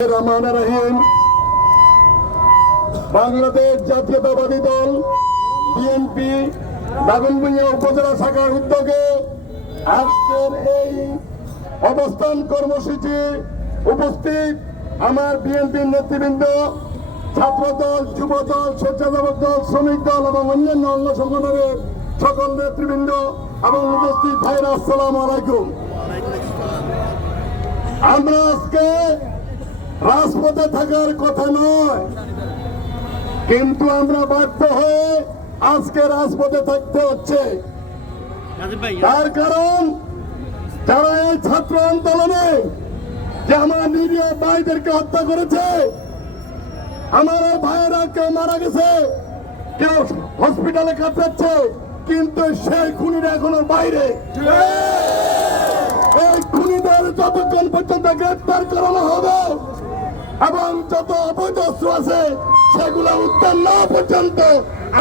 রহিম বাংলাদেশ জাতীয়তাবাদী দল বিএনপি দাগনভূঞা উপজেলা শাখার উদ্যোগে আজকের এই অবস্থান কর্মসূচি উপস্থিত আমার বিএনপির নেতৃবৃন্দ, ছাত্রদল, যুবদল, স্বেচ্ছাসেবক দল, শ্রমিক দল এবং অন্যান্য অঙ্গ সংগঠনের সকল নেতৃবৃন্দ এবং উপস্থিত ভাইরা, আসসালামু আলাইকুম। আমরা আজকে রাজপথে থাকার কথা নয়, কিন্তু আমরা বাধ্য হয়ে আজকে রাজপথে থাকতে হচ্ছে। তার কারণ যারা এই ছাত্র আন্দোলনে যে আমার নিরীহ ভাইদেরকে হত্যা করেছে, আমার ভাইয়েরা কেউ মারা গেছে, কেউ হসপিটালে কাটাচ্ছে, কিন্তু সেই খুনিরা এখনো বাইরে। এই খুনিদের যতক্ষণ পর্যন্ত গ্রেফতার করানো হবে এবং যত অবৈধ অস্ত্র আছে সেগুলো উদ্ধার না পর্যন্ত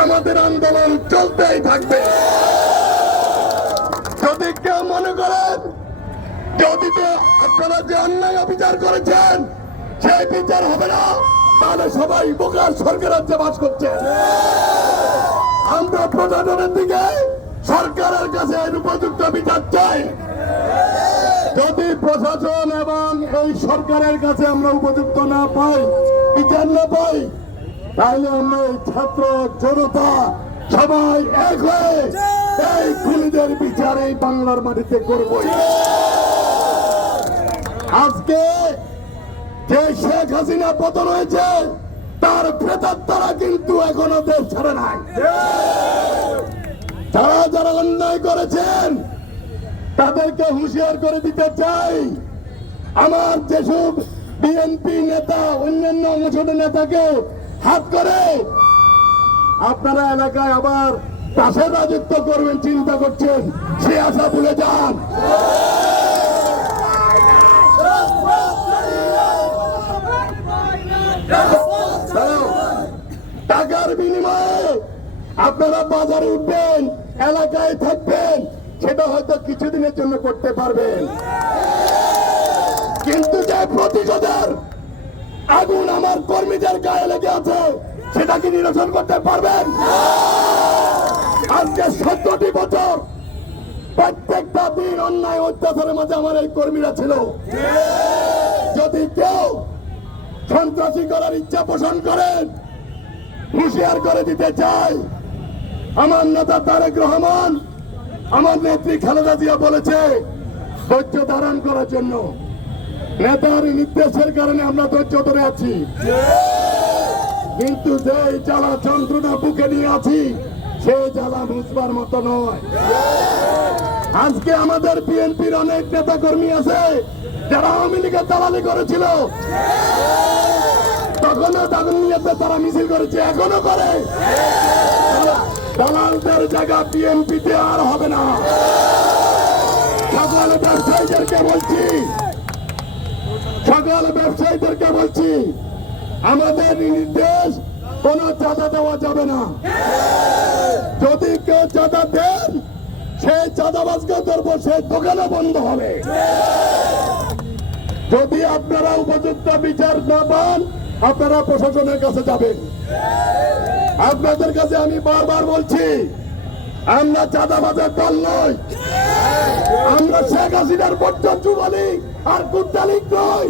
আমাদের আন্দোলন চলতেই থাকবে। যদি কেউ মনে করেন যদি আপনারা যে অন্যায় অবিচার করেছেন সেই বিচার হবে না, তাহলে সবাই বোকার সরকার রাজ্যে বাস করছে। আমরা প্রশাসনের দিকে সরকারের কাছে এর উপযুক্ত বিচার চাই। যদি প্রশাসন এবং এই সরকারের কাছে আমরা উপযুক্ত না পাই, বিচার না পাই, তাহলে আমরা এই ছাত্র জনতা সবাই এক হয়ে এই খুনিদের বিচার এই বাংলার মাটিতে করবই। আজকে যে শেখ হাসিনা পতন হয়েছে তার প্রেতাত্মারা কিন্তু এখনো দেশ ছাড়ে নাই। যারা যারা অন্যায় করেছেন তাদেরকে হুঁশিয়ার করে দিতে চাই। আমার যেসব বিএনপি নেতা অন্যান্য সংগঠনের নেতাকে হাত করে আপনারা এলাকায় আবার পাশে রাজত্ব করবেন চিন্তা করছেন, সে আশা ভুলে যান। টাকার বিনিময়ে আপনারা বাজারে উঠবেন, এলাকায় থাকবেন, সেটা হয়তো কিছুদিনের জন্য করতে পারবেন, কিন্তু যে প্রতিশোধের আগুন আমার কর্মীদের গায়ে লেগে আছে সেটা কি নিরসন করতে পারবেন? আজকে 17টি বছর প্রত্যেকটা দিন অন্যায় অত্যাচারের মাঝে আমার এই কর্মীরা ছিল। যদি কেউ সন্ত্রাসী করার ইচ্ছা পোষণ করেন, হুঁশিয়ার করে দিতে চাই। আমার নেতা তারেক রহমান, আমার নেত্রী খালেদা জিয়া বলেছে ধৈর্য ধারণ করার জন্য। নেতার নির্দেশের কারণে আমরা ধৈর্য ধরে আছি, কিন্তু যে জ্বালা যন্ত্রণা বুকে নিয়ে আছি সেই জ্বালা বুঝবার মতো নয়। আজকে আমাদের বিএনপির অনেক নেতা কর্মী আছে যারা আওয়ামী লীগের দালালি করেছিল, তখনও দাগনভূঞাতে তারা মিছিল করেছে, এখনো করে। দালালদের জায়গা বিএনপিতে আর হবে না। সকল ব্যবসায়ীদেরকে বলছি আমাদের নির্দেশ কোন চাঁদা দেওয়া যাবে না। যদি কেউ চাঁদা দেন সেই চাঁদাবাজকে ধরবো, সেই দোকানে বন্ধ হবে। যদি আপনারা উপযুক্ত বিচার না পান আপনারা প্রশাসনের কাছে যাবেন। আপনাদের কাছে আমি বারবার বলছি, আমরা চাঁদাবাজের দল নই, আমরা শেখ হাসিনার বর্জন যুবলীগ আর গুন্ডালীগ নই।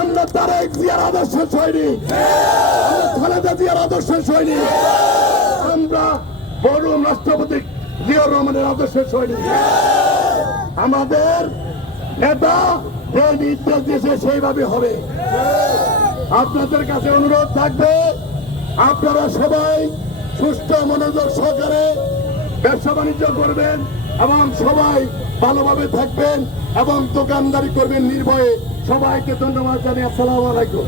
আমরা তারেক জিয়ার আদর্শের সৈনিক, আমরা খালেদা জিয়ার আদর্শের সৈনিক, আমরা মরহুম রাষ্ট্রপতি জিয়াউর রহমানের আদর্শের সৈনিক। আমাদের নেতা যে নির্দেশ দিয়েছে সেইভাবে হবে। আপনাদের কাছে অনুরোধ থাকবে, আপনারা সবাই সুষ্ঠু মনোযোগ সহকারে ব্যবসা বাণিজ্য করবেন এবং সবাই ভালোভাবে থাকবেন এবং দোকানদারি করবেন নির্ভয়ে। সবাইকে ধন্যবাদ জানিয়ে আসসালামু আলাইকুম।